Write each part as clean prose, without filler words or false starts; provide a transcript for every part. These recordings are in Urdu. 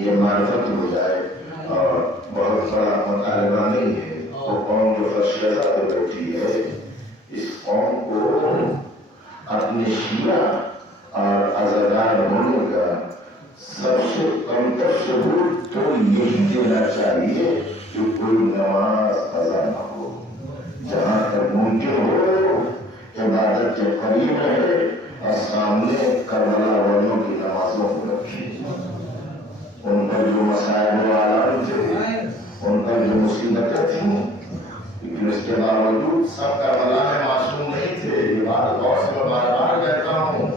یہ معرفت ہو جائے اور بہت بڑا مطالبہ نہیں ہے. وہ قوم جو فرشیزہ پہ بیٹھی ہے اس قوم کو اپنے شیعہ اور عزادار ہونے کا سب سے کم تر ثبوت تو یہی دینا چاہیے کہ کوئی نماز قضا نہ ہو. جہاں تک ممکن ہو عبادت کے قریب رہے اور سامنے کربلا والوں کی نمازوں کو رکھے. ان پر جو مسائل و آلام تھے ان پر جو مصیبتیں تھیں لیکن اس کے باوجود سب کربلا میں معصوم نہیں تھے. یہ بات غور سے میں بار بار کہتا ہوں,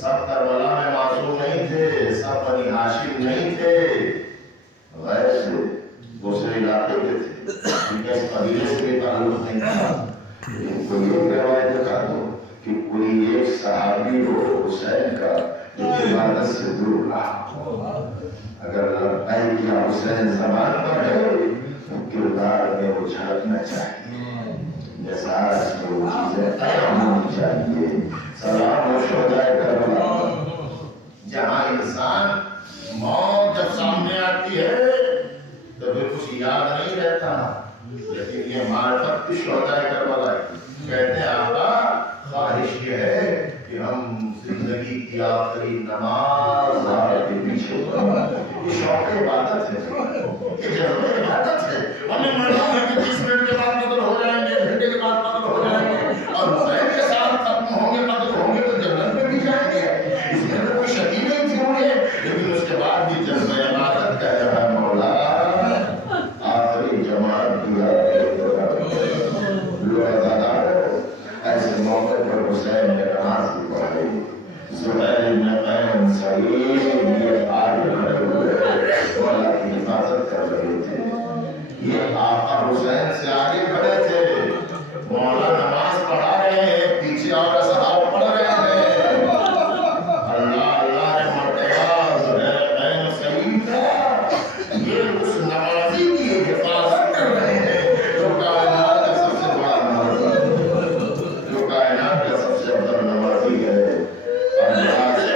سب کربلا میں معصوم نہیں تھے, سب بنی ہاشم نہیں تھے, غیر سے دوسرے علاقے کے تھے کیونکہ اس قبیلے سے بھی تعلق نہیں تھا. ان کو یہ روایت دکھا دو کہ کوئی ایک صحابی ہو حسین کا جو عبادت سے دور رہا. اگر لبیک یا حسین زبان پر ہے تو کردار میں وہ جھلکنا چاہیے, مزاج میں وہ چیزیں قائم ہونی چاہیے. سلام و شہدائے کربلا. جہاں انسان موت جب سامنے آتی ہے تو پھر کچھ یاد نہیں رہتا, لیکن یہ معرفت کی شہدائے کربلا کی کہتے ہیں آقا خواہش یہ ہے کہ ہم زندگی کی آخری نماز کے پیچھے یہ شوق عبادت ہے, یہ جذبہ عبادت ہے. ہمیں معلوم ہے کہ 20 منٹ کے بعد قتل ہو جائیں گے, گھنٹے کے بعد قتل ہو جائیں گے اور حسین کے ساتھ ختم ہوں گے, قتل ہوں گے تو جنت میں بھی جائیں گے. اس میں تو کوئی شکی نہیں تھی انہیں, لیکن اس کے بعد بھی جذبہ عبادت کا ہے مولا آخری جماعت دیا لو عزادار. ایسے موقع پر حسین نے نماز بھی پڑھائی. زبیر بن قین سعید یہ آگے کھڑے ہوئے مولا کی حفاظت کر رہے تھے. یہ آقا حسین سے آگے کھڑے تھے, مولا نماز پڑھا رہے ہیں, پیچھے اور اصحاب پڑھ رہے ہیں. اللہ اللہ نے مرتبہ زبیر بن سعید کا یہ اس نمازی کی حفاظت کر رہے ہیں جو کائنات کا سب سے بڑا نمازی ہے, جو کائنات کا سب سے بڑا نمازی ہے. اللہ سے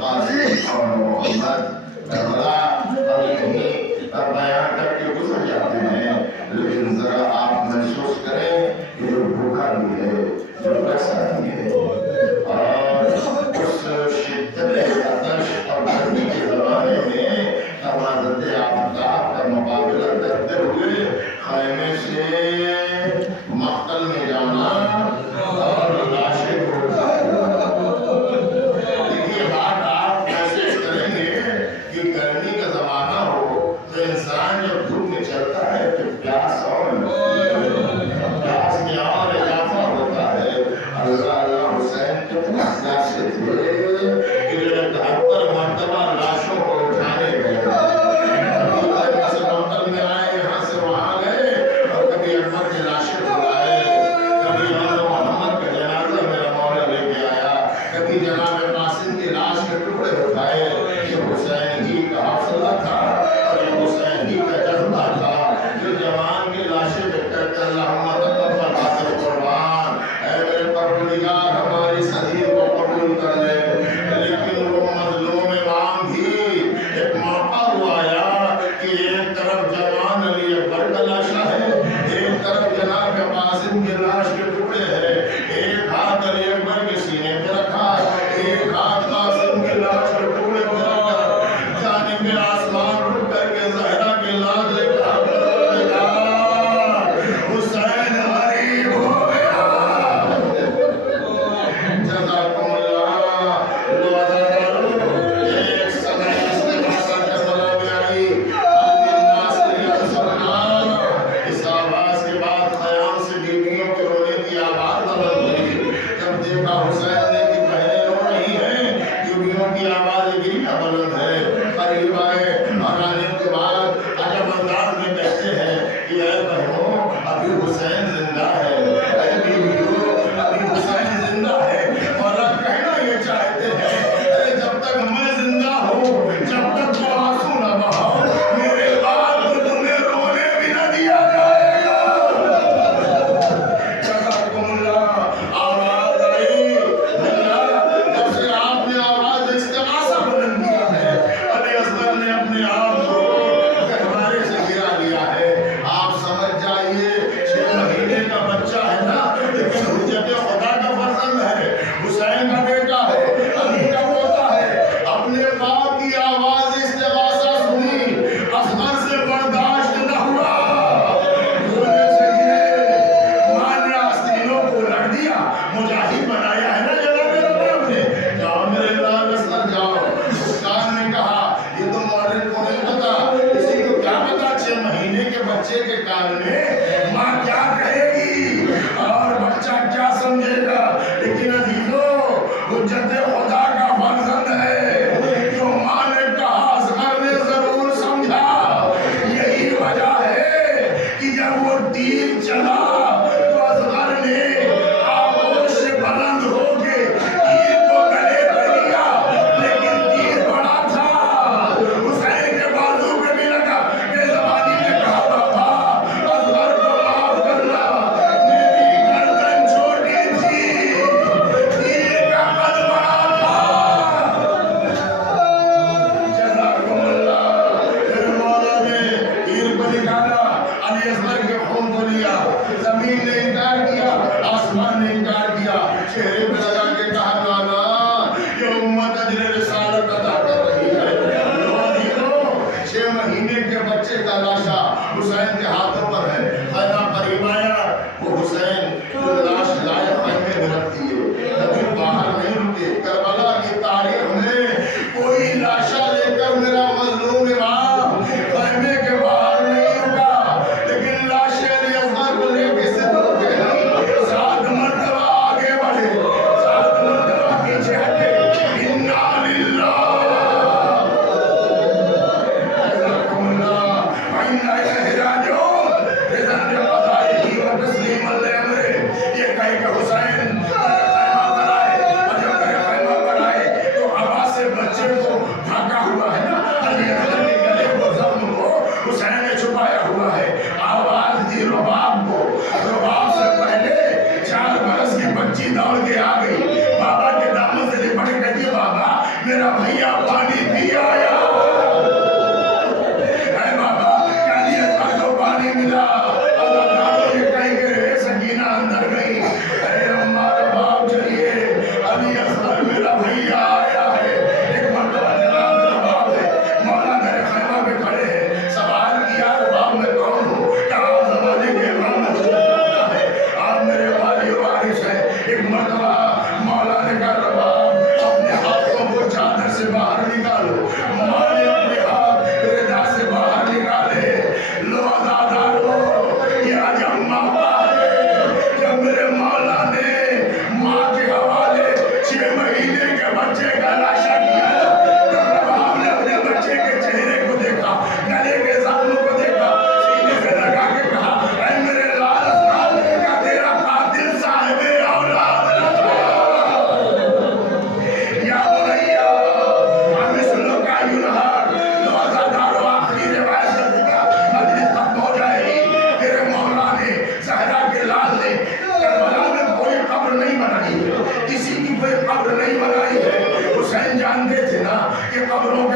قاسم اور محمد کربلا اور یہی بیان کر کے گزر جاتے ہیں, لیکن ذرا آپ محسوس کریں کہ جو بھوکا بھی ہے, جو پیسہ بھی ہے, اور اس شدت آتش اور گرمی کے زمانے میں تمازت آفتاب کا مقابلہ کرتے ہوئے خیمے سے مقتل میں جانا اور لاشیں اٹھانا. دیکھیے بات آپ محسوس کریں گے کہ گرمی کا زمانہ ہو تو انسان جب دھوپ میں چلتا ہے تو پیاس اور پیاس میں اور اضافہ ہوتا ہے. اللہ اللہ حسین کتنا پیاسے تھے کہ جو 73 مرتبہ لاشوں کو اٹھانے گئے. کبھی خیمہ سے مقتل میں آئے, یہاں سے وہاں گئے, اور کبھی اکبر کی لاشیں اٹھائے, کبھی محمد کا جنازہ میرا مولا لے کے آیا, کبھی جناب قاسم کی لاش کے ٹکڑے اٹھائے. یہ حسین ہی کا حوصلہ تھا اور یہ حسین ہی کا جذبہ تھا جو جوان کی لاشیں دیکھ کر کے اللہم تقبل حاضر قربان, اے میرے پروردگار ہماری صدیق کو قبول کر لے. لیکن وہ مظلوم امام بھی ایک موقع ہوا آیا کہ ایک طرف جوان علی اکبر کا لاشا ہے, ایک طرف جناب قاسم کی لاش کے ٹکڑے ہیں, ایک ہاتھ علی اکبر کے سینے پہ رکھا, ایک ہاتھ قاسم کی لاش کے ٹکڑے پہ رکھا, جانب آسمان رک کر کے زہرا کی لاش لے کر حسین غریب ہو گیا. جزاکم اللہ. لو عزادارو, ایک صدر استغاثہ کربلا میں آئی, الناس لیرسلنا. اس آواز کے بعد خیام سے بیویوں کے رونے کی آواز بلند ہوئی. جب دیکھا حسین نے کہ بہنیں رو رہی ہیں, بیویوں کی آواز گریہ بلند ہے. قریب آئے اور آنے کے بعد عجب انداز میں کہتے ہیں کہ اے بہنوں ابھی حسین زندہ ہے, اے بیویوں ابھی حسین زندہ ہے. مولا کہنا یہ چاہتے ہیں ارے جب تک میں زندہ ہوں, جب تک وہ آنسو نہ بہاؤ, میرے بعد تمہیں رونے بھی نہ دیا جائے گا. جزاکم اللہ. آواز آئی, بھیا جب سے آپ نے آواز استغاثہ بلند کیا ہے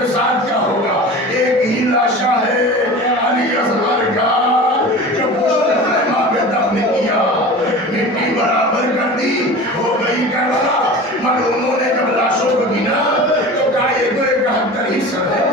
کے ساتھ کیا ہوگا؟ ایک ہی لاشا ہے علی اصغر کا جو پشت خیمہ پہ دفن کیا، مٹی برابر کر دی، ہو گئی کربلا۔ مگر انہوں نے جب لاشوں کو گنا تو کہا یہ تو 71 ہی سر ہے،